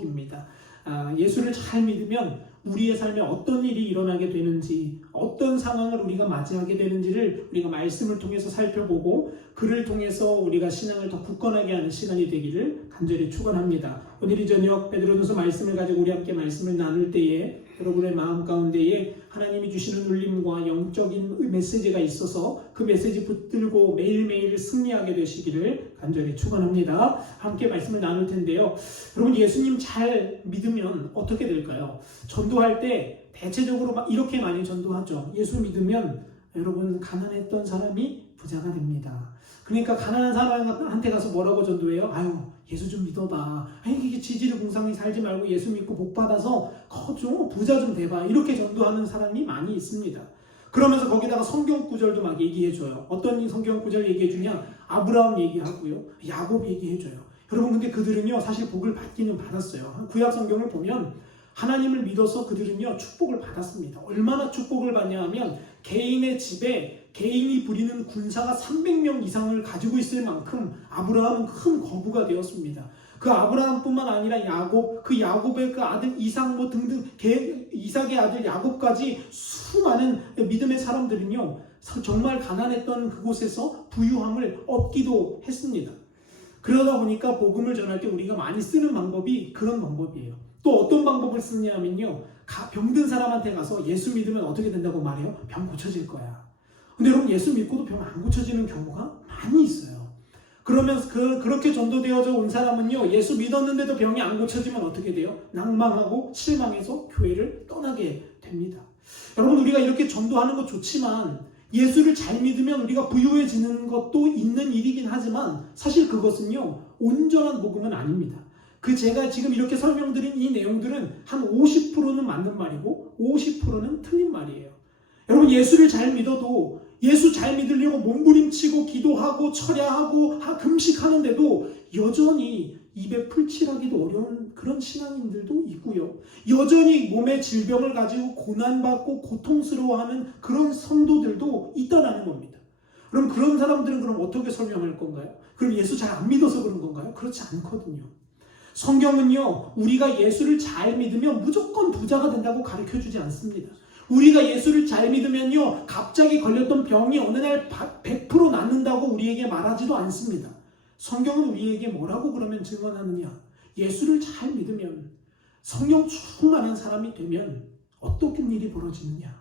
입니다. 예수를 잘 믿으면 우리의 삶에 어떤 일이 일어나게 되는지, 어떤 상황을 우리가 맞이하게 되는지를 우리가 말씀을 통해서 살펴보고 그를 통해서 우리가 신앙을 더 굳건하게 하는 시간이 되기를 간절히 축원합니다. 오늘 이 저녁 베드로전서 말씀을 가지고 우리 함께 말씀을 나눌 때에 여러분의 마음 가운데에 하나님이 주시는 울림과 영적인 메시지가 있어서 그 메시지 붙들고 매일매일 승리하게 되시기를 간절히 축원합니다. 함께 말씀을 나눌 텐데요. 여러분, 예수님 잘 믿으면 어떻게 될까요? 전도할 때 대체적으로 이렇게 많이 전도하죠. 예수 믿으면 여러분, 가난했던 사람이 부자가 됩니다. 그러니까 가난한 사람한테 가서 뭐라고 전도해요? 아유, 예수 좀 믿어봐. 아니, 이게 지지리공상이 살지 말고 예수 믿고 복 받아서 좀 부자 좀 돼봐. 이렇게 전도하는 사람이 많이 있습니다. 그러면서 거기다가 성경 구절도 막 얘기해줘요. 어떤 성경 구절 얘기해주냐? 아브라함 얘기하고요, 야곱 얘기해줘요. 여러분, 근데 그들은요 사실 복을 받기는 받았어요. 구약 성경을 보면 하나님을 믿어서 그들은요 축복을 받았습니다. 얼마나 축복을 받냐 하면 개인의 집에 개인이 부리는 군사가 300명 이상을 가지고 있을 만큼 아브라함은 큰 거부가 되었습니다. 그 아브라함뿐만 아니라 야곱, 그 야곱의 그 아들 이삭 등등 이삭의 아들 야곱까지 수많은 믿음의 사람들은요 정말 가난했던 그곳에서 부유함을 얻기도 했습니다. 그러다 보니까 복음을 전할 때 우리가 많이 쓰는 방법이 그런 방법이에요. 또 어떤 방법을 쓰냐면요, 병든 사람한테 가서 예수 믿으면 어떻게 된다고 말해요? 병 고쳐질 거야. 근데 여러분, 예수 믿고도 병 안 고쳐지는 경우가 많이 있어요. 그러면 그렇게 전도되어져 온 사람은요, 예수 믿었는데도 병이 안 고쳐지면 어떻게 돼요? 낭망하고 실망해서 교회를 떠나게 됩니다. 여러분, 우리가 이렇게 전도하는 것 좋지만 예수를 잘 믿으면 우리가 부유해지는 것도 있는 일이긴 하지만 사실 그것은요 온전한 복음은 아닙니다. 제가 지금 이렇게 설명드린 이 내용들은 한 50%는 맞는 말이고 50%는 틀린 말이에요. 여러분, 예수를 잘 믿어도 예수 잘 믿으려고 몸부림치고 기도하고 철야하고 금식하는데도 여전히 입에 풀칠하기도 어려운 그런 신앙인들도 있고요. 여전히 몸에 질병을 가지고 고난받고 고통스러워하는 그런 성도들도 있다라는 겁니다. 그럼 그런 사람들은 그럼 어떻게 설명할 건가요? 그럼 예수 잘 안 믿어서 그런 건가요? 그렇지 않거든요. 성경은요, 우리가 예수를 잘 믿으면 무조건 부자가 된다고 가르쳐주지 않습니다. 우리가 예수를 잘 믿으면요, 갑자기 걸렸던 병이 어느 날 100% 낫는다고 우리에게 말하지도 않습니다. 성경은 우리에게 뭐라고 그러면 증언하느냐? 예수를 잘 믿으면, 성령 충만한 사람이 되면 어떤 일이 벌어지느냐?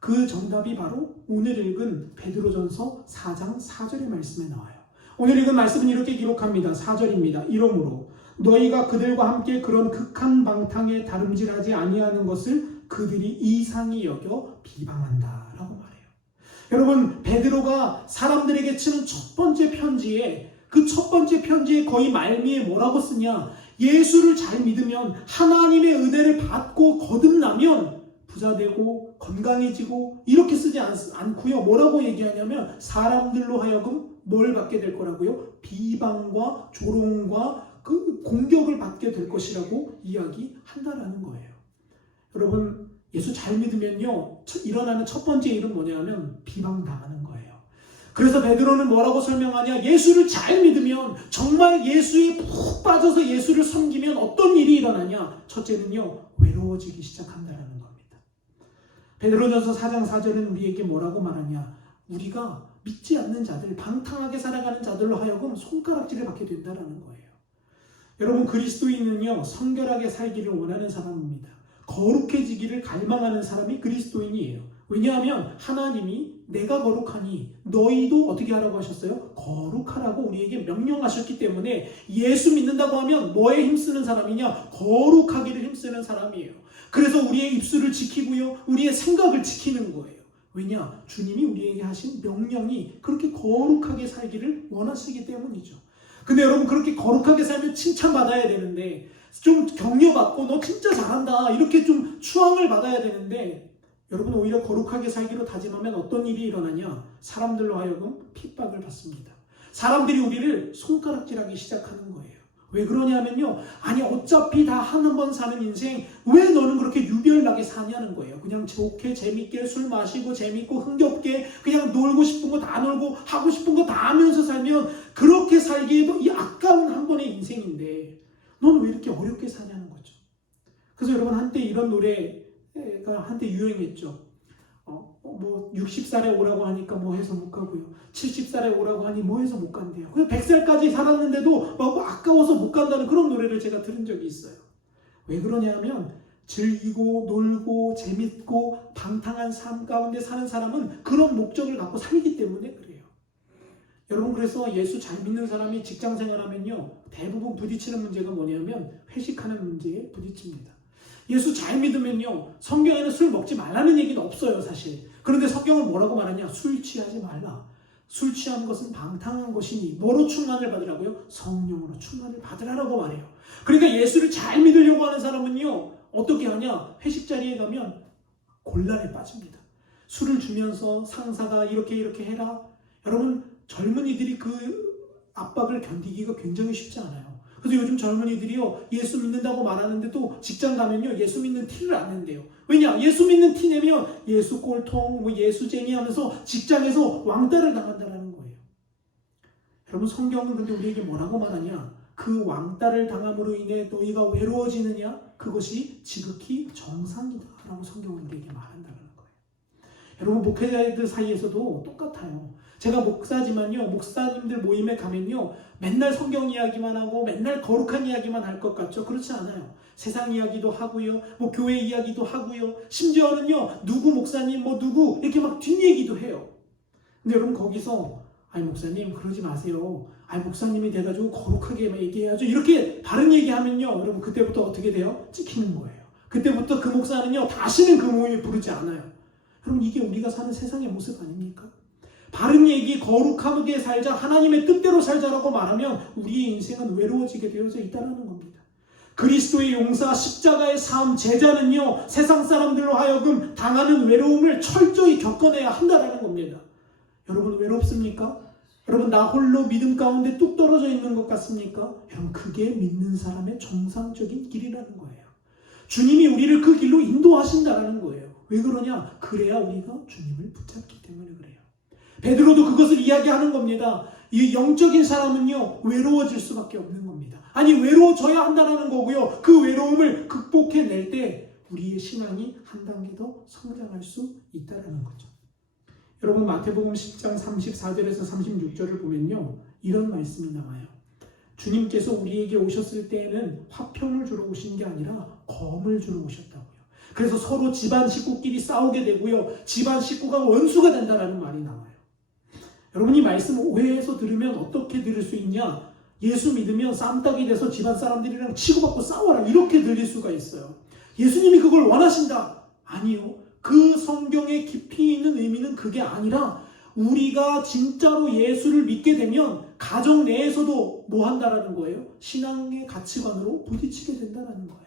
그 정답이 바로 오늘 읽은 베드로전서 4장 4절의 말씀에 나와요. 오늘 읽은 말씀은 이렇게 기록합니다. 4절입니다. 이러므로 너희가 그들과 함께 그런 극한 방탕에 다름질하지 아니하는 것을 그들이 이상히 여겨 비방한다 라고 말해요. 여러분, 베드로가 사람들에게 치는 첫 번째 편지에 그 첫 번째 편지의 거의 말미에 뭐라고 쓰냐? 예수를 잘 믿으면, 하나님의 은혜를 받고 거듭나면 부자되고 건강해지고 이렇게 쓰지 않고요. 뭐라고 얘기하냐면 사람들로 하여금 뭘 받게 될 거라고요? 비방과 조롱과 그 공격을 받게 될 것이라고 이야기한다라는 거예요. 여러분, 예수 잘 믿으면요 일어나는 첫 번째 일은 뭐냐면 비방당하는 거예요. 그래서 베드로는 뭐라고 설명하냐? 예수를 잘 믿으면, 정말 예수에 푹 빠져서 예수를 섬기면 어떤 일이 일어나냐? 첫째는요, 외로워지기 시작한다는 겁니다. 베드로전서 4장 4절은 우리에게 뭐라고 말하냐? 우리가 믿지 않는 자들, 방탕하게 살아가는 자들로 하여금 손가락질을 받게 된다는 거예요. 여러분, 그리스도인은요 성결하게 살기를 원하는 사람입니다. 거룩해지기를 갈망하는 사람이 그리스도인이에요. 왜냐하면 하나님이 내가 거룩하니 너희도 어떻게 하라고 하셨어요? 거룩하라고 우리에게 명령하셨기 때문에 예수 믿는다고 하면 뭐에 힘쓰는 사람이냐? 거룩하기를 힘쓰는 사람이에요. 그래서 우리의 입술을 지키고요, 우리의 생각을 지키는 거예요. 왜냐? 주님이 우리에게 하신 명령이 그렇게 거룩하게 살기를 원하시기 때문이죠. 근데 여러분, 그렇게 거룩하게 살면 칭찬받아야 되는데, 좀 격려받고 너 진짜 잘한다 이렇게 좀 추앙을 받아야 되는데, 여러분, 오히려 거룩하게 살기로 다짐하면 어떤 일이 일어나냐? 사람들로 하여금 핍박을 받습니다. 사람들이 우리를 손가락질하기 시작하는 거예요. 왜 그러냐면요, 아니 어차피 다 한 번 사는 인생 왜 너는 그렇게 유별나게 사냐는 거예요. 그냥 좋게 재밌게 술 마시고 재밌고 흥겹게 그냥 놀고 싶은 거 다 놀고 하고 싶은 거 다 하면서 살면 그렇게 살기에도 이 아까운 한 번의 인생인데 넌 왜 이렇게 어렵게 사냐는 거죠. 그래서 여러분 한때 이런 노래가 한때 유행했죠. 60살에 오라고 하니까 뭐 해서 못 가고요. 70살에 오라고 하니 뭐 해서 못 간대요. 그래서 100살까지 살았는데도 막 아까워서 못 간다는 그런 노래를 제가 들은 적이 있어요. 왜 그러냐면 즐기고 놀고 재밌고 방탕한 삶 가운데 사는 사람은 그런 목적을 갖고 살기 때문에 그래요. 여러분, 그래서 예수 잘 믿는 사람이 직장 생활하면요, 대부분 부딪히는 문제가 뭐냐면 회식하는 문제에 부딪힙니다. 예수 잘 믿으면요, 성경에는 술 먹지 말라는 얘기는 없어요, 사실. 그런데 성경은 뭐라고 말하냐? 술 취하지 말라. 술 취하는 것은 방탕한 것이니 뭐로 충만을 받으라고요? 성령으로 충만을 받으라고 말해요. 그러니까 예수를 잘 믿으려고 하는 사람은요, 어떻게 하냐? 회식 자리에 가면 곤란에 빠집니다. 술을 주면서 상사가 이렇게 해라. 여러분, 젊은이들이 그 압박을 견디기가 굉장히 쉽지 않아요. 그래서 요즘 젊은이들이요, 예수 믿는다고 말하는데 또 직장 가면요, 예수 믿는 티를 안 낸대요. 왜냐? 예수 믿는 티 내면 예수 꼴통, 예수쟁이 하면서 직장에서 왕따를 당한다는 거예요. 여러분, 성경은 근데 우리에게 뭐라고 말하냐? 그 왕따를 당함으로 인해 너희가 외로워지느냐? 그것이 지극히 정상이다 라고 성경은 우리에게 말한다는 거예요. 여러분, 목회자들 사이에서도 똑같아요. 제가 목사지만요, 목사님들 모임에 가면요, 맨날 성경 이야기만 하고 맨날 거룩한 이야기만 할 것 같죠? 그렇지 않아요. 세상 이야기도 하고요, 교회 이야기도 하고요, 심지어는요, 누구 목사님, 누구 이렇게 막 뒷얘기도 해요. 근데 여러분, 거기서 아니 목사님 그러지 마세요. 아니 목사님이 돼가지고 거룩하게 얘기해야죠. 이렇게 바른 얘기하면요, 여러분 그때부터 어떻게 돼요? 찍히는 거예요. 그때부터 그 목사는요, 다시는 그 모임에 부르지 않아요. 여러분, 이게 우리가 사는 세상의 모습 아닙니까? 바른 얘기, 거룩하게 살자, 하나님의 뜻대로 살자라고 말하면 우리의 인생은 외로워지게 되어져 있다는 겁니다. 그리스도의 용사, 십자가의 삶, 제자는요, 세상 사람들로 하여금 당하는 외로움을 철저히 겪어내야 한다는 겁니다. 여러분, 외롭습니까? 여러분, 나 홀로 믿음 가운데 뚝 떨어져 있는 것 같습니까? 여러분, 그게 믿는 사람의 정상적인 길이라는 거예요. 주님이 우리를 그 길로 인도하신다는 거예요. 왜 그러냐? 그래야 우리가 주님을 붙잡기 때문에 그래요. 베드로도 그것을 이야기하는 겁니다. 이 영적인 사람은요, 외로워질 수밖에 없는 겁니다. 아니, 외로워져야 한다는 거고요. 그 외로움을 극복해낼 때 우리의 신앙이 한 단계 더 성장할 수 있다는 거죠. 여러분, 마태복음 10장 34절에서 36절을 보면요, 이런 말씀이 나와요. 주님께서 우리에게 오셨을 때에는 화평을 주러 오신 게 아니라 검을 주러 오셨다고요. 그래서 서로 집안 식구끼리 싸우게 되고요, 집안 식구가 원수가 된다는 말이 나와요. 여러분, 이 말씀 오해해서 들으면 어떻게 들을 수 있냐? 예수 믿으면 쌈딱이 돼서 집안 사람들이랑 치고받고 싸워라, 이렇게 들릴 수가 있어요. 예수님이 그걸 원하신다? 아니요. 그 성경의 깊이 있는 의미는 그게 아니라 우리가 진짜로 예수를 믿게 되면 가정 내에서도 뭐 한다라는 거예요? 신앙의 가치관으로 부딪히게 된다는 거예요.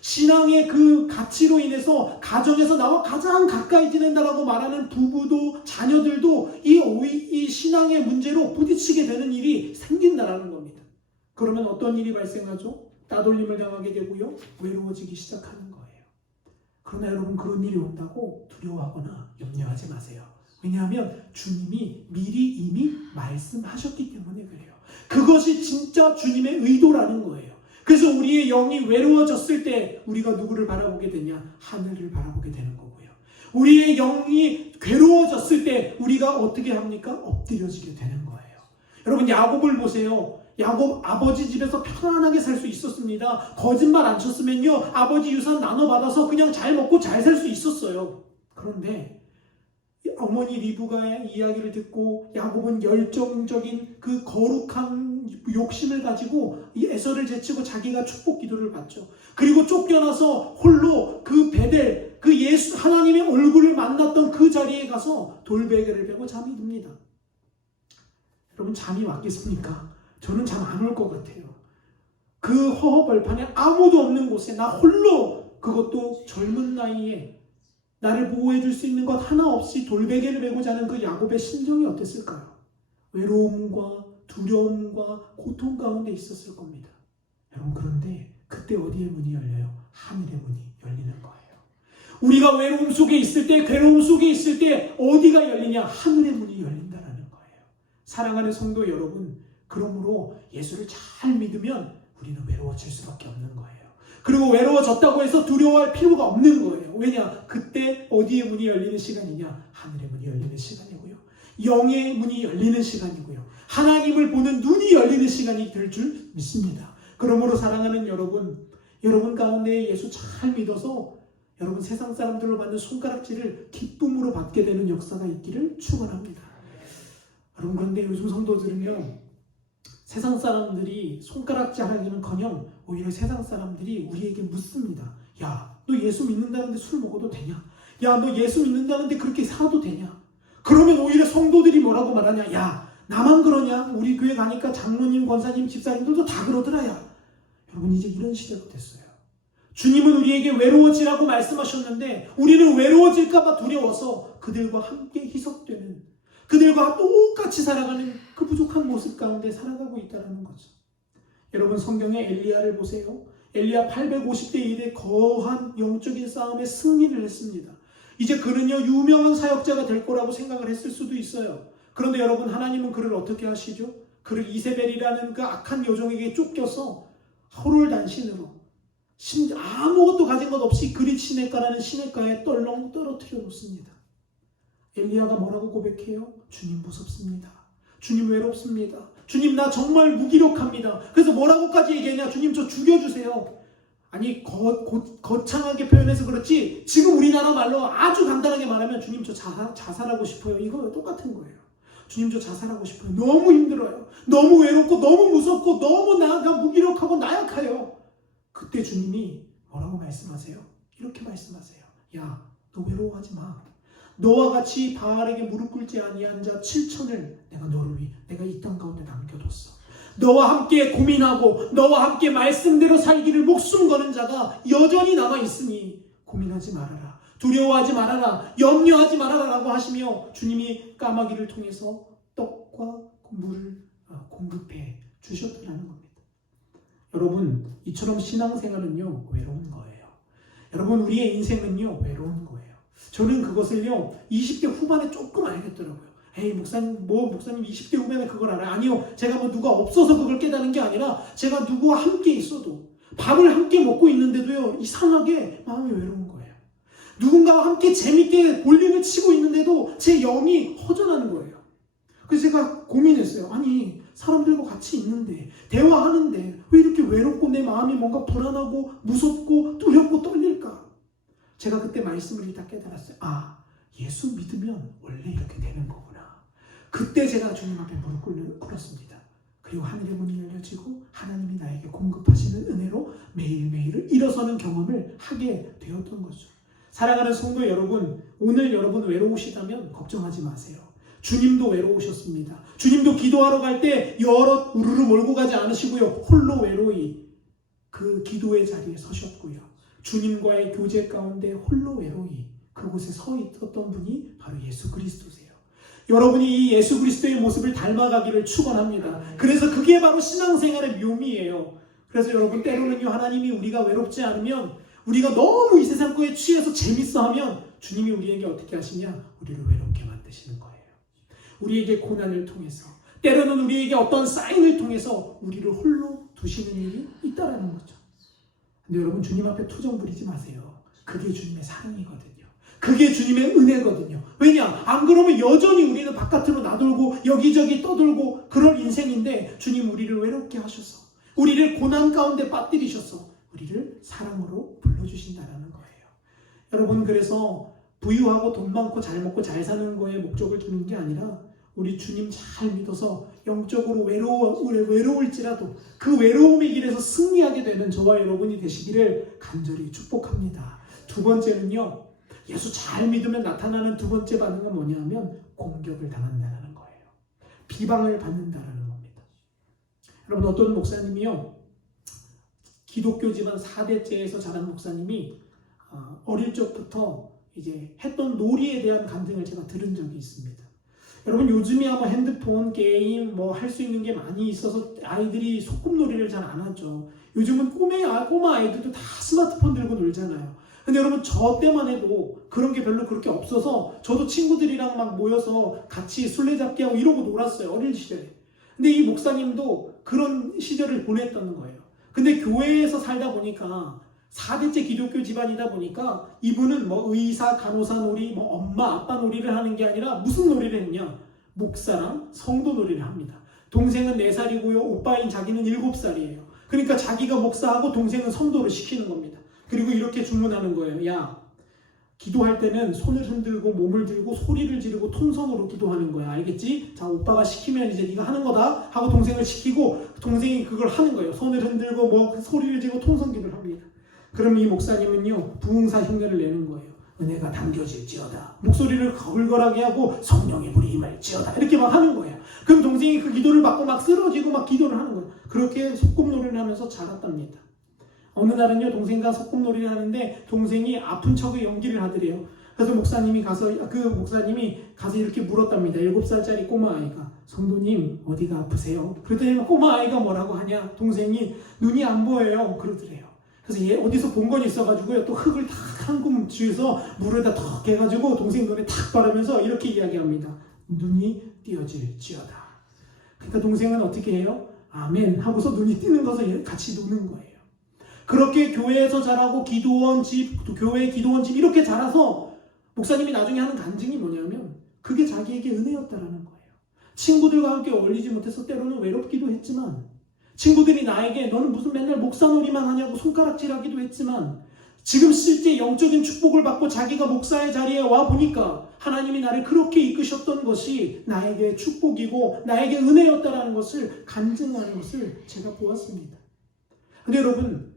신앙의 그 가치로 인해서 가정에서 나와 가장 가까이 지낸다라고 말하는 부부도 자녀들도 이 신앙의 문제로 부딪히게 되는 일이 생긴다라는 겁니다. 그러면 어떤 일이 발생하죠? 따돌림을 당하게 되고요, 외로워지기 시작하는 거예요. 그러나 여러분, 그런 일이 온다고 두려워하거나 염려하지 마세요. 왜냐하면 주님이 미리 이미 말씀하셨기 때문에 그래요. 그것이 진짜 주님의 의도라는 거예요. 그래서 우리의 영이 외로워졌을 때 우리가 누구를 바라보게 되냐? 하늘을 바라보게 되는 거고요. 우리의 영이 괴로워졌을 때 우리가 어떻게 합니까? 엎드려지게 되는 거예요. 여러분, 야곱을 보세요. 야곱 아버지 집에서 편안하게 살 수 있었습니다. 거짓말 안 쳤으면요, 아버지 유산 나눠받아서 그냥 잘 먹고 잘 살 수 있었어요. 그런데 어머니 리브가의 이야기를 듣고 야곱은 열정적인 그 거룩한 욕심을 가지고 이 에서를 제치고 자기가 축복 기도를 받죠. 그리고 쫓겨나서 홀로 그 베델, 그 예수 하나님의 얼굴을 만났던 그 자리에 가서 돌베개를 베고 잠이 듭니다. 여러분, 잠이 왔겠습니까? 저는 잠 안 올 것 같아요. 그 허허벌판에 아무도 없는 곳에 나 홀로, 그것도 젊은 나이에 나를 보호해 줄 수 있는 것 하나 없이 돌베개를 메고 자는 그 야곱의 심정이 어땠을까요? 외로움과 두려움과 고통 가운데 있었을 겁니다. 여러분, 그런데 그때 어디의 문이 열려요? 하늘의 문이 열리는 거예요. 우리가 외로움 속에 있을 때, 괴로움 속에 있을 때 어디가 열리냐? 하늘의 문이 열린다는 거예요. 사랑하는 성도 여러분, 그러므로 예수를 잘 믿으면 우리는 외로워질 수밖에 없는 거예요. 그리고 외로워졌다고 해서 두려워할 필요가 없는 거예요. 왜냐? 그때 어디의 문이 열리는 시간이냐? 하늘의 문이 열리는 시간이고요. 영의 문이 열리는 시간이고요. 하나님을 보는 눈이 열리는 시간이 될 줄 믿습니다. 그러므로 사랑하는 여러분 가운데 예수 잘 믿어서 여러분 세상 사람들로 받는 손가락질을 기쁨으로 받게 되는 역사가 있기를 축원합니다. 여러분, 그런데 요즘 성도들은요, 세상 사람들이 손가락질 하기는커녕 오히려 세상 사람들이 우리에게 묻습니다. 야, 너 예수 믿는다는데 술 먹어도 되냐? 야, 너 예수 믿는다는데 그렇게 살아도 되냐? 그러면 오히려 성도들이 뭐라고 말하냐? 야, 나만 그러냐? 우리 교회 가니까 장로님, 권사님, 집사님들도 다 그러더라. 야, 여러분, 이제 이런 시대가 됐어요. 주님은 우리에게 외로워지라고 말씀하셨는데 우리는 외로워질까 봐 두려워서 그들과 함께 희석되는, 그들과 똑같이 살아가는 그 부족한 모습 가운데 살아가고 있다는 거죠. 여러분, 성경의 엘리야를 보세요. 엘리야 850대 1의 거한 영적인 싸움에 승리를 했습니다. 이제 그는요, 유명한 사역자가 될 거라고 생각을 했을 수도 있어요. 그런데 여러분, 하나님은 그를 어떻게 하시죠? 그를 이세벨이라는 그 악한 여종에게 쫓겨서 호롤단신으로 아무것도 가진 것 없이 그릿 시냇가라는 시냇가에 떨렁 떨어뜨려 놓습니다. 엘리야가 뭐라고 고백해요? 주님 무섭습니다. 주님 외롭습니다. 주님 나 정말 무기력합니다. 그래서 뭐라고까지 얘기하냐? 주님 저 죽여주세요. 아니 거창하게 표현해서 그렇지 지금 우리나라 말로 아주 간단하게 말하면 주님 저 자살하고 싶어요. 이거 똑같은 거예요. 주님 저 자살하고 싶어요. 너무 힘들어요. 너무 외롭고 너무 무섭고 너무 나가 무기력하고 나약해요. 그때 주님이 뭐라고 말씀하세요? 이렇게 말씀하세요. 야, 너 외로워하지 마. 너와 같이 바알에게 무릎 꿇지 아니한 자 7천을 내가 이 땅 가운데 남겨뒀어. 너와 함께 고민하고 너와 함께 말씀대로 살기를 목숨 거는 자가 여전히 남아있으니 고민하지 말아라. 두려워하지 말아라. 염려하지 말아라 라고 하시며 주님이 까마귀를 통해서 떡과 물을 공급해 주셨다는 겁니다. 여러분, 이처럼 신앙생활은요, 외로운 거예요. 여러분, 우리의 인생은요, 외로운 거예요. 저는 그것을요, 20대 후반에 조금 알겠더라고요. 에이, 목사님 20대 후반에 그걸 알아요? 아니요, 제가 누가 없어서 그걸 깨닫는 게 아니라 제가 누구와 함께 있어도, 밥을 함께 먹고 있는데도요, 이상하게 마음이 외로운 거예요. 누군가와 함께 재밌게 볼링을 치고 있는데도 제 영이 허전한 거예요. 그래서 제가 고민했어요. 아니, 사람들과 같이 있는데, 대화하는데 왜 이렇게 외롭고 내 마음이 뭔가 불안하고 무섭고 두렵고 떨릴까? 제가 그때 말씀을 다 깨달았어요. 아, 예수 믿으면 원래 이렇게 되는 거구나. 그때 제가 주님 앞에 무릎 꿇었습니다. 그리고 하늘의 문이 열려지고 하나님이 나에게 공급하시는 은혜로 매일매일을 일어서는 경험을 하게 되었던 거죠. 사랑하는 성도 여러분, 오늘 여러분 외로우시다면 걱정하지 마세요. 주님도 외로우셨습니다. 주님도 기도하러 갈 때 여럿 우르르 몰고 가지 않으시고요. 홀로 외로이 그 기도의 자리에 서셨고요. 주님과의 교제 가운데 홀로 외로이 그곳에 서 있었던 분이 바로 예수 그리스도세요. 여러분이 이 예수 그리스도의 모습을 닮아가기를 축원합니다. 그래서 그게 바로 신앙생활의 묘미예요. 그래서 여러분, 때로는요, 하나님이 우리가 외롭지 않으면, 우리가 너무 이 세상 거에 취해서 재밌어하면 주님이 우리에게 어떻게 하시냐? 우리를 외롭게 만드시는 거예요. 우리에게 고난을 통해서, 때로는 우리에게 어떤 사인을 통해서 우리를 홀로 두시는 일이 있다라는 거죠. 근데 여러분, 주님 앞에 투정 부리지 마세요. 그게 주님의 사랑이거든요. 그게 주님의 은혜거든요. 왜냐? 안 그러면 여전히 우리는 바깥으로 나돌고 여기저기 떠돌고 그럴 인생인데, 주님 우리를 외롭게 하셔서, 우리를 고난 가운데 빠뜨리셔서 우리를 사랑으로 불러주신다는 거예요. 여러분, 그래서 부유하고 돈 많고 잘 먹고 잘 사는 거에 목적을 두는 게 아니라 우리 주님 잘 믿어서 영적으로 외로울지라도 그 외로움의 길에서 승리하게 되는 저와 여러분이 되시기를 간절히 축복합니다. 두 번째는요, 예수 잘 믿으면 나타나는 두 번째 반응은 뭐냐면 공격을 당한다는 거예요. 비방을 받는다는 겁니다. 여러분, 어떤 목사님이요, 기독교 집안 4대째에서 자란 목사님이 어릴 적부터 이제 했던 놀이에 대한 간증을 제가 들은 적이 있습니다. 여러분, 요즘이야 뭐 핸드폰, 게임 뭐 할 수 있는 게 많이 있어서 아이들이 소꿉놀이를 잘 안 하죠. 요즘은 꼬마 아이들도 다 스마트폰 들고 놀잖아요. 근데 여러분, 저 때만 해도 그런 게 별로 그렇게 없어서 저도 친구들이랑 막 모여서 같이 술래잡기 하고 이러고 놀았어요, 어릴 시절에. 근데 이 목사님도 그런 시절을 보냈다는 거예요. 근데 교회에서 살다 보니까 4대째 기독교 집안이다 보니까 이분은 뭐 의사, 간호사 놀이, 뭐 엄마, 아빠 놀이를 하는 게 아니라 무슨 놀이를 했냐? 목사랑 성도 놀이를 합니다. 동생은 4살이고요. 오빠인 자기는 7살이에요. 그러니까 자기가 목사하고 동생은 성도를 시키는 겁니다. 그리고 이렇게 주문하는 거예요. 야, 기도할 때는 손을 흔들고 몸을 들고 소리를 지르고 통성으로 기도하는 거야. 알겠지? 자, 오빠가 시키면 이제 네가 하는 거다 하고 동생을 시키고 동생이 그걸 하는 거예요. 손을 흔들고 뭐 소리를 지르고 통성 기도를 합니다. 그럼 이 목사님은요, 부흥사 흉내를 내는 거예요. 은혜가 담겨질지어다. 목소리를 걸걸하게 하고 성령의 불이 임할지어다. 이렇게 막 하는 거예요. 그럼 동생이 그 기도를 받고 막 쓰러지고 막 기도를 하는 거예요. 그렇게 소꿉놀이를 하면서 자랐답니다. 어느 날은요, 동생과 소꿉놀이를 하는데 동생이 아픈 척의 연기를 하더래요. 그래서 목사님이 가서 이렇게 물었답니다. 7살짜리 꼬마아이가. 성도님, 어디가 아프세요? 그랬더니 꼬마아이가 뭐라고 하냐? 동생이 눈이 안 보여요. 그러더래요. 그래서 얘 어디서 본 건 있어가지고요, 또 흙을 탁 한 금 쥐어서 물에다 턱 해가지고 동생 눈에 탁 바르면서 이렇게 이야기합니다. 눈이 띄어질지어다. 그러니까 동생은 어떻게 해요? 아멘 하고서 눈이 띄는 것을 같이 노는 거예요. 그렇게 교회에서 자라고 기도원 집, 교회 기도원 집 이렇게 자라서 목사님이 나중에 하는 간증이 뭐냐면 그게 자기에게 은혜였다라는 거예요. 친구들과 함께 어울리지 못해서 때로는 외롭기도 했지만 친구들이 나에게 너는 무슨 맨날 목사놀이만 하냐고 손가락질하기도 했지만 지금 실제 영적인 축복을 받고 자기가 목사의 자리에 와 보니까 하나님이 나를 그렇게 이끄셨던 것이 나에게 축복이고 나에게 은혜였다라는 것을 간증하는 것을 제가 보았습니다. 근데 여러분,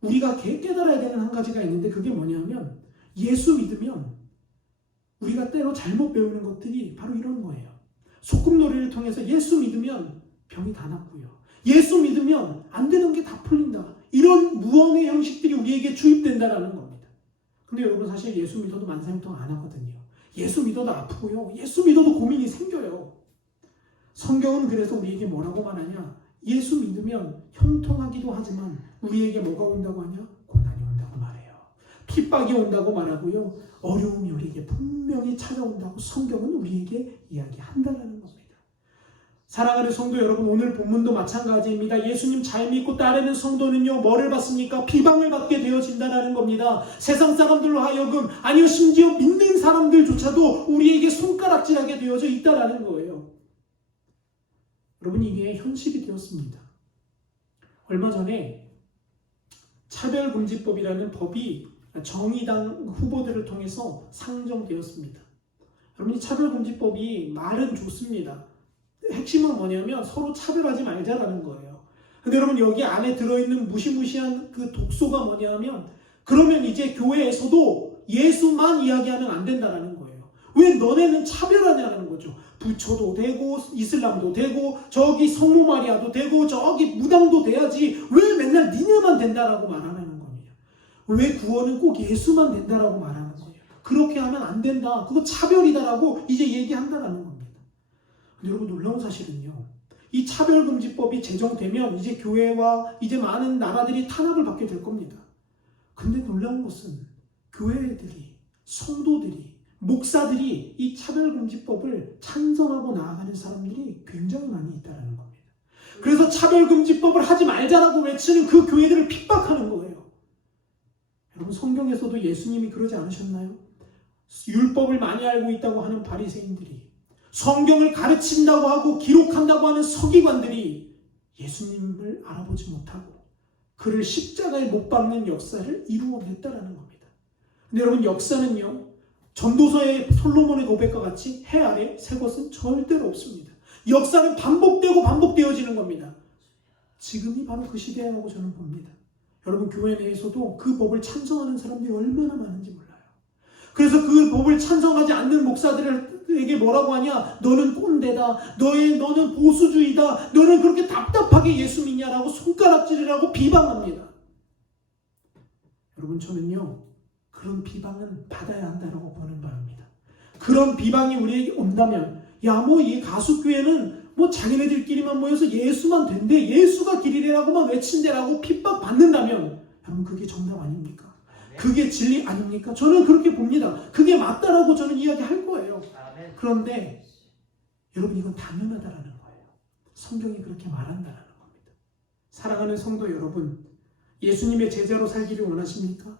우리가 깨달아야 되는 한 가지가 있는데 그게 뭐냐면 예수 믿으면 우리가 때로 잘못 배우는 것들이 바로 이런 거예요. 소꿉놀이를 통해서 예수 믿으면 병이 다 낫고요. 예수 믿으면 안 되는 게 다 풀린다. 이런 무언의 형식들이 우리에게 주입된다라는 겁니다. 근데 여러분, 사실 예수 믿어도 만사형통 안 하거든요. 예수 믿어도 아프고요. 예수 믿어도 고민이 생겨요. 성경은 그래서 우리에게 뭐라고 말하냐? 예수 믿으면 형통하기도 하지만 우리에게 뭐가 온다고 하냐? 고난이 온다고 말해요. 핍박이 온다고 말하고요. 어려움이 우리에게 분명히 찾아온다고 성경은 우리에게 이야기한다는 겁니다. 사랑하는 성도 여러분, 오늘 본문도 마찬가지입니다. 예수님 잘 믿고 따르는 성도는요, 뭐를 받습니까? 비방을 받게 되어진다는 겁니다. 세상 사람들로 하여금, 아니요, 심지어 믿는 사람들조차도 우리에게 손가락질하게 되어져 있다는 거예요. 여러분, 이게 현실이 되었습니다. 얼마 전에 차별금지법이라는 법이 정의당 후보들을 통해서 상정되었습니다. 여러분, 이 차별금지법이 말은 좋습니다. 핵심은 뭐냐면 서로 차별하지 말자라는 거예요. 근데 여러분, 여기 안에 들어있는 무시무시한 그 독소가 뭐냐면 그러면 이제 교회에서도 예수만 이야기하면 안 된다라는 거예요. 왜 너네는 차별하냐는 거죠. 부처도 되고 이슬람도 되고 저기 성모 마리아도 되고 저기 무당도 돼야지 왜 맨날 니네만 된다라고 말하는 거냐. 왜 구원은 꼭 예수만 된다라고 말하는 거예요. 그렇게 하면 안 된다. 그거 차별이다라고 이제 얘기한다라는 겁니다. 근데 여러분, 놀라운 사실은요, 이 차별금지법이 제정되면 이제 교회와 이제 많은 나라들이 탄압을 받게 될 겁니다. 근데 놀라운 것은 교회들이, 성도들이, 목사들이 이 차별금지법을 찬성하고 나아가는 사람들이 굉장히 많이 있다는 겁니다. 그래서 차별금지법을 하지 말자라고 외치는 그 교회들을 핍박하는 거예요. 여러분, 성경에서도 예수님이 그러지 않으셨나요? 율법을 많이 알고 있다고 하는 바리새인들이, 성경을 가르친다고 하고 기록한다고 하는 서기관들이 예수님을 알아보지 못하고 그를 십자가에 못 박는 역사를 이루어냈다라는 겁니다. 근데 여러분, 역사는요, 전도서의 솔로몬의 고백과 같이 해 아래 새 것은 절대로 없습니다. 역사는 반복되고 반복되어지는 겁니다. 지금이 바로 그 시대라고 저는 봅니다. 여러분, 교회 내에서도 그 법을 찬성하는 사람들이 얼마나 많은지 몰라요. 그래서 그 법을 찬성하지 않는 목사들에게 뭐라고 하냐? 너는 꼰대다. 너는 보수주의다. 너는 그렇게 답답하게 예수 믿냐라고 손가락질을 하고 비방합니다. 여러분, 저는요, 그런 비방은 받아야 한다라고 보는 바입니다. 그런 비방이 우리에게 온다면, 야, 뭐 이 가숫교회는 뭐 자기네들끼리만 모여서 예수만 된대, 예수가 길이래라고만 외친대라고 핍박받는다면, 여러분, 그게 정답 아닙니까? 그게 진리 아닙니까? 저는 그렇게 봅니다. 그게 맞다라고 저는 이야기할 거예요. 그런데 여러분, 이건 당연하다라는 거예요. 성경이 그렇게 말한다라는 겁니다. 사랑하는 성도 여러분, 예수님의 제자로 살기를 원하십니까?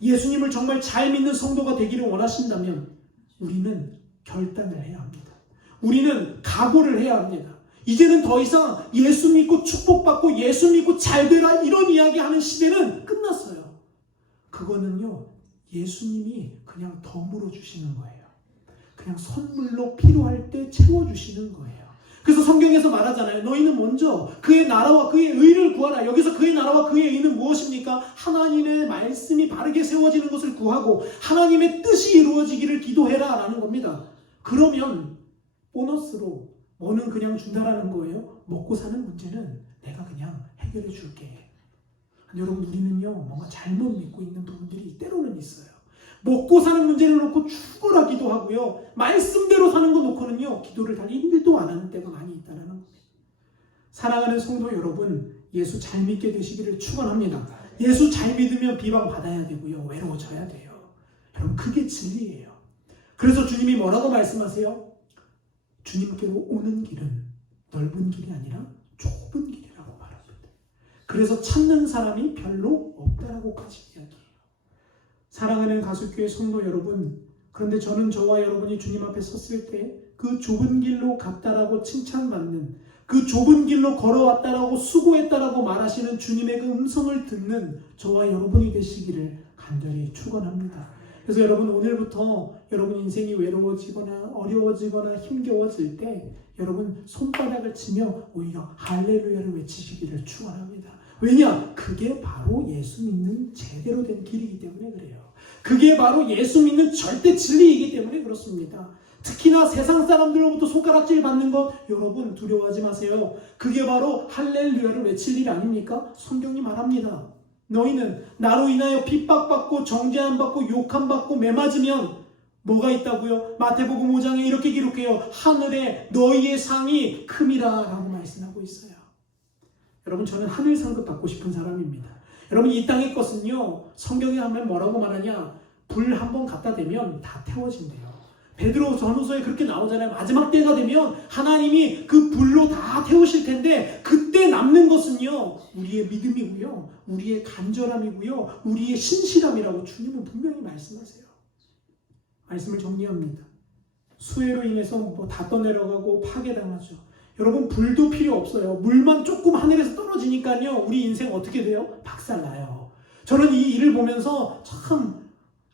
예수님을 정말 잘 믿는 성도가 되기를 원하신다면 우리는 결단을 해야 합니다. 우리는 각오를 해야 합니다. 이제는 더 이상 예수 믿고 축복받고 예수 믿고 잘 되라 이런 이야기하는 시대는 끝났어요. 그거는요, 예수님이 그냥 덤으로 주시는 거예요. 그냥 선물로 필요할 때 채워주시는 거예요. 그래서 성경에서 말하잖아요. 너희는 먼저 그의 나라와 그의 의를 구하라. 여기서 그의 나라와 그의 의는 무엇입니까? 하나님의 말씀이 바르게 세워지는 것을 구하고 하나님의 뜻이 이루어지기를 기도해라 라는 겁니다. 그러면 보너스로 뭐는 그냥 준다라는 거예요. 먹고 사는 문제는 내가 그냥 해결해 줄게. 여러분, 우리는요 뭔가 잘못 믿고 있는 부분들이 때로는 있어요. 먹고 사는 문제를 놓고 죽어라 기도하고요, 말씀대로 사는 거 놓고는요 기도를 단 1도 안 하는 때가 많이 있다는 겁니다. 사랑하는 성도 여러분, 예수 잘 믿게 되시기를 축원합니다. 예수 잘 믿으면 비방 받아야 되고요, 외로워져야 돼요. 여러분, 그게 진리예요. 그래서 주님이 뭐라고 말씀하세요? 주님께로 오는 길은 넓은 길이 아니라 좁은 길이라고 말합니다. 그래서 찾는 사람이 별로 없다라고까지 이야기해요. 사랑하는 가수교회 성도 여러분, 그런데 저는 저와 여러분이 주님 앞에 섰을 때 그 좁은 길로 갔다라고 칭찬받는, 그 좁은 길로 걸어왔다라고 수고했다라고 말하시는 주님의 그 음성을 듣는 저와 여러분이 되시기를 간절히 축원합니다. 그래서 여러분, 오늘부터 여러분 인생이 외로워지거나 어려워지거나 힘겨워질 때 여러분 손바닥을 치며 오히려 할렐루야를 외치시기를 축원합니다. 왜냐? 그게 바로 예수 믿는 제대로 된 길이기 때문에 그래요. 그게 바로 예수 믿는 절대 진리이기 때문에 그렇습니다. 특히나 세상 사람들로부터 손가락질 받는 것, 여러분 두려워하지 마세요. 그게 바로 할렐루야를 외칠 일 아닙니까? 성경이 말합니다. 너희는 나로 인하여 핍박받고 정죄함받고 욕함받고 매맞으면 뭐가 있다고요? 마태복음 5장에 이렇게 기록해요. 하늘에 너희의 상이 큼이라 라고 말씀하고 있어요. 여러분, 저는 하늘 상급 받고 싶은 사람입니다. 여러분, 이 땅의 것은요, 성경에 하면 뭐라고 말하냐? 불 한번 갖다 대면 다 태워진대요. 베드로 전후서에 그렇게 나오잖아요. 마지막 때가 되면 하나님이 그 불로 다 태우실 텐데 그때 남는 것은요, 우리의 믿음이고요, 우리의 간절함이고요, 우리의 신실함이라고 주님은 분명히 말씀하세요. 말씀을 정리합니다. 수해로 인해서 뭐 다 떠내려가고 파괴당하죠. 여러분, 불도 필요 없어요. 물만 조금 하늘에서 떨어지니까요, 우리 인생 어떻게 돼요? 박살나요. 저는 이 일을 보면서 참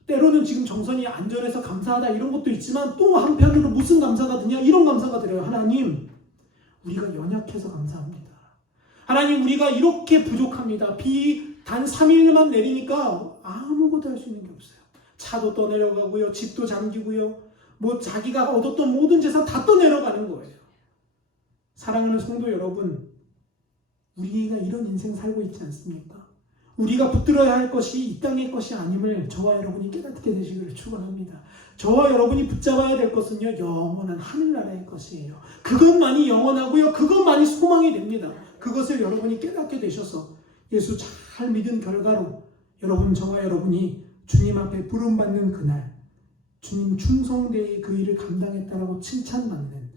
때로는 지금 정선이 안전해서 감사하다 이런 것도 있지만 또 한편으로 무슨 감사가 드냐? 이런 감사가 들어요. 하나님, 우리가 연약해서 감사합니다. 하나님, 우리가 이렇게 부족합니다. 비 단 3일만 내리니까 아무것도 할 수 있는 게 없어요. 차도 떠내려가고요, 집도 잠기고요, 뭐 자기가 얻었던 모든 재산 다 떠내려가는 거예요. 사랑하는 성도 여러분, 우리가 이런 인생 살고 있지 않습니까? 우리가 붙들어야 할 것이 이 땅의 것이 아님을 저와 여러분이 깨닫게 되시기를 축원합니다. 저와 여러분이 붙잡아야 될 것은요, 영원한 하늘나라의 것이에요. 그것만이 영원하고요, 그것만이 소망이 됩니다. 그것을 여러분이 깨닫게 되셔서 예수 잘 믿은 결과로 여러분, 저와 여러분이 주님 앞에 부름받는 그날, 주님 충성되이 그 일을 감당했다라고 칭찬받는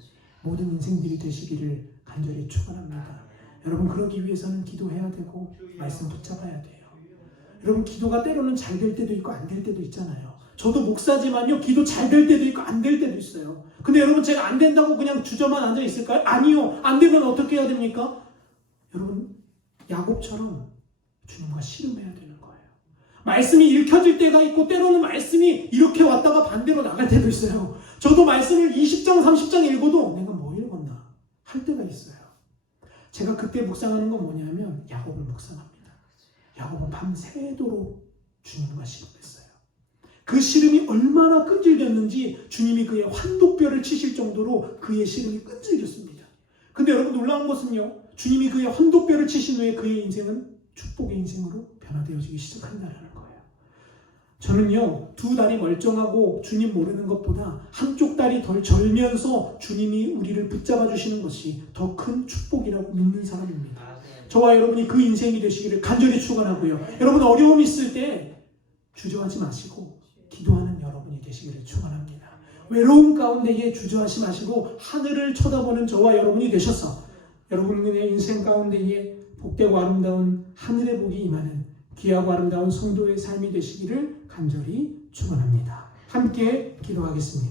모든 인생들이 되시기를 간절히 축원합니다. 여러분, 그러기 위해서는 기도해야 되고 말씀 붙잡아야 돼요. 여러분, 기도가 때로는 잘 될 때도 있고 안 될 때도 있잖아요. 저도 목사지만요, 기도 잘 될 때도 있고 안 될 때도 있어요. 근데 여러분, 제가 안 된다고 그냥 주저만 앉아 있을까요? 아니요. 안 되면 어떻게 해야 됩니까? 여러분, 야곱처럼 주님과 씨름해야 되는 거예요. 말씀이 읽혀질 때가 있고 때로는 말씀이 이렇게 왔다가 반대로 나갈 때도 있어요. 저도 말씀을 20장 30장 읽어도 내가 뭐 읽었나 할 때가 있어요. 제가 그때 묵상하는 건 뭐냐면 야곱을 묵상합니다. 야곱은 밤새도록 주님과 씨름했어요. 그 씨름이 얼마나 끈질겼는지 주님이 그의 환도뼈를 치실 정도로 그의 씨름이 끈질겼습니다. 근데 여러분, 놀라운 것은요, 주님이 그의 환도뼈를 치신 후에 그의 인생은 축복의 인생으로 변화되어지기 시작한다는 거예요. 저는요, 두 다리 멀쩡하고 주님 모르는 것보다 한쪽 다리 덜 절면서 주님이 우리를 붙잡아 주시는 것이 더 큰 축복이라고 믿는 사람입니다. 저와 여러분이 그 인생이 되시기를 간절히 축원하고요. 여러분, 어려움이 있을 때 주저하지 마시고 기도하는 여러분이 되시기를 축원합니다. 외로움 가운데에 주저하지 마시고 하늘을 쳐다보는 저와 여러분이 되셔서 여러분의 인생 가운데에 복되고 아름다운 하늘의 복이 임하는 귀하고 아름다운 성도의 삶이 되시기를 간절히 축원합니다. 함께 기도하겠습니다.